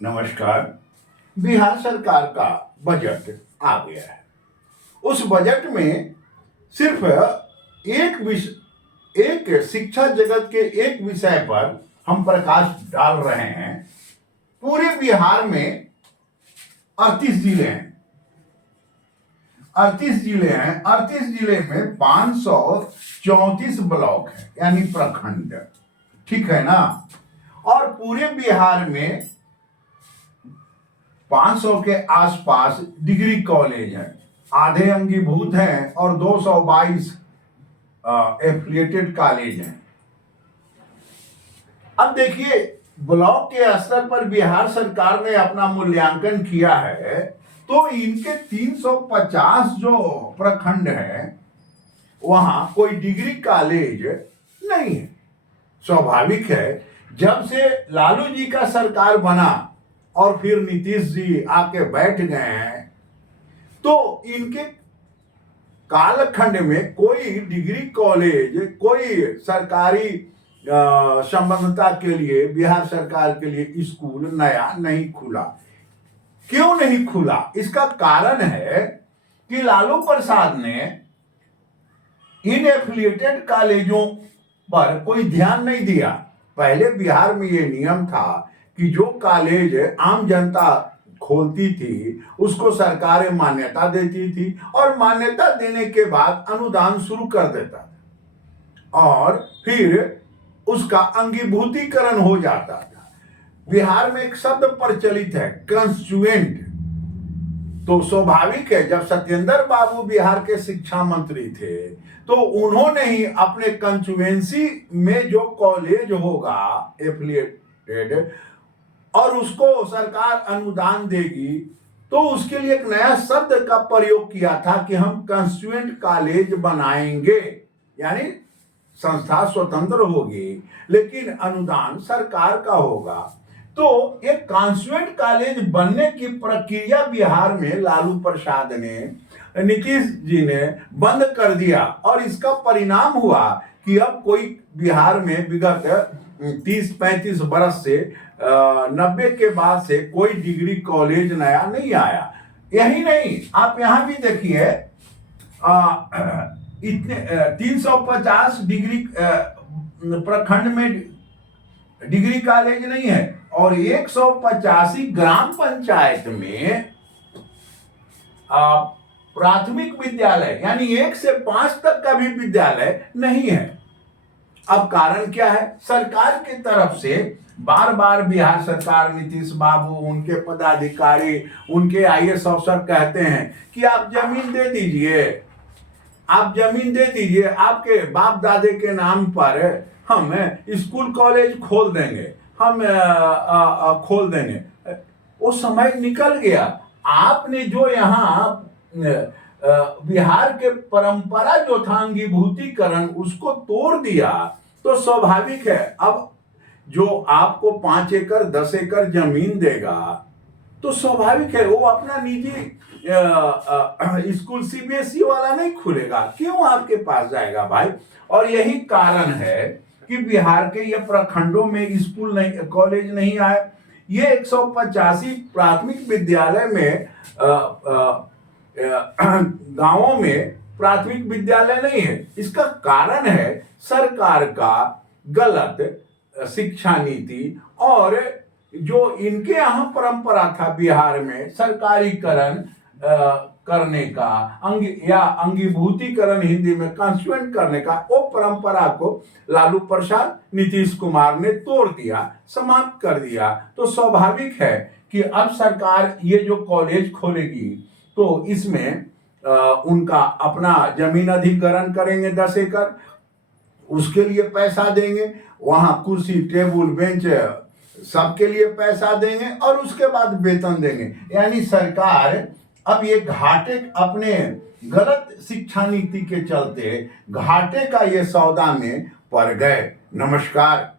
नमस्कार। बिहार सरकार का बजट आ गया है। उस बजट में सिर्फ एक शिक्षा जगत के एक विषय पर हम प्रकाश डाल रहे हैं। पूरे बिहार में 38 जिले हैं। 38 जिले में 534 ब्लॉक है, यानी प्रखंड। ठीक है ना। और पूरे बिहार में 500 के आसपास डिग्री कॉलेज हैं, आधे अंगीभूत हैं और 222 एफिलिएटेड कॉलेज हैं। अब देखिए, ब्लॉक के स्तर पर बिहार सरकार ने अपना मूल्यांकन किया है, तो इनके 350 जो प्रखंड हैं वहां कोई डिग्री कॉलेज नहीं है। स्वाभाविक है, जब से लालू जी का सरकार बना और फिर नीतीश जी आके बैठ गए हैं, तो इनके कालखंड में कोई डिग्री कॉलेज, कोई सरकारी संबद्धता के लिए बिहार सरकार के लिए स्कूल नया नहीं खुला। क्यों नहीं खुला? इसका कारण है कि लालू प्रसाद ने इन एफिलिएटेड कॉलेजों पर कोई ध्यान नहीं दिया। पहले बिहार में ये नियम था कि जो कॉलेज आम जनता खोलती थी उसको सरकारें मान्यता देती थी और मान्यता देने के बाद अनुदान शुरू कर देता था और फिर उसका अंगीभूतीकरण हो जाता था। बिहार में एक शब्द प्रचलित है, कंस्टिट्यूएंट। तो स्वाभाविक है, जब सत्येंद्र बाबू बिहार के शिक्षा मंत्री थे तो उन्होंने ही अपने कंस्टिट्यूएंसी में जो कॉलेज होगा एफिलिएटेड और उसको सरकार अनुदान देगी, तो उसके लिए एक नया शब्द का प्रयोग किया था कि हम कंस्टिट्यूएंट कॉलेज बनाएंगे। यानी संस्था स्वतंत्र होगी लेकिन अनुदान सरकार का होगा। तो एक कंस्टिट्यूएंट कॉलेज बनने की प्रक्रिया बिहार में लालू प्रसाद ने, नीतीश जी ने बंद कर दिया और इसका परिणाम हुआ कि अब कोई बिहार में विगत 30-35 बरस से 90 के बाद से कोई डिग्री कॉलेज नया नहीं आया। यही नहीं, आप यहां भी देखिए, इतने 350 डिग्री प्रखंड में डिग्री कॉलेज नहीं है और 185 ग्राम पंचायत में प्राथमिक विद्यालय यानी 1 से 5 तक का भी विद्यालय नहीं है। अब कारण क्या है? सरकार की तरफ से बार बार बिहार सरकार, नीतीश बाबू, उनके पदाधिकारी, उनके आईएएस अफसर कहते हैं कि आप जमीन दे दीजिए, आप जमीन दे दीजिए, आपके बाप दादे के नाम पर हम स्कूल कॉलेज खोल देंगे, हम खोल देंगे। वो समय निकल गया। आपने जो यहाँ बिहार के परंपरा जो था अंगीभूतीकरण, उसको तोड़ दिया। तो स्वाभाविक है, अब जो आपको 5 एकड़ 10 एकड़ जमीन देगा तो स्वाभाविक है वो अपना निजी स्कूल सीबीएसई वाला नहीं खुलेगा। क्यों आपके पास जाएगा भाई? और यही कारण है कि बिहार के ये प्रखंडों में स्कूल नहीं, कॉलेज नहीं आए। ये 185 प्राथमिक विद्यालय में गांवों में प्राथमिक विद्यालय नहीं है। इसका कारण है सरकार का गलत शिक्षा नीति और जो इनके यहाँ परंपरा था बिहार में सरकारीकरण करने का, अंगीभूतीकरण हिंदी में कंस्टिट्यूएंट करने का, वो परंपरा को लालू प्रसाद, नीतीश कुमार ने तोड़ दिया, समाप्त कर दिया। तो स्वाभाविक है कि अब सरकार ये जो कॉलेज खोलेगी तो इसमें उनका अपना जमीन अधिग्रहण करेंगे 10 एकड़, उसके लिए पैसा देंगे, वहां कुर्सी टेबुल बेंच सबके लिए पैसा देंगे और उसके बाद वेतन देंगे। यानी सरकार अब ये घाटे, अपने गलत शिक्षा नीति के चलते घाटे का ये सौदा में पड़ गए। नमस्कार।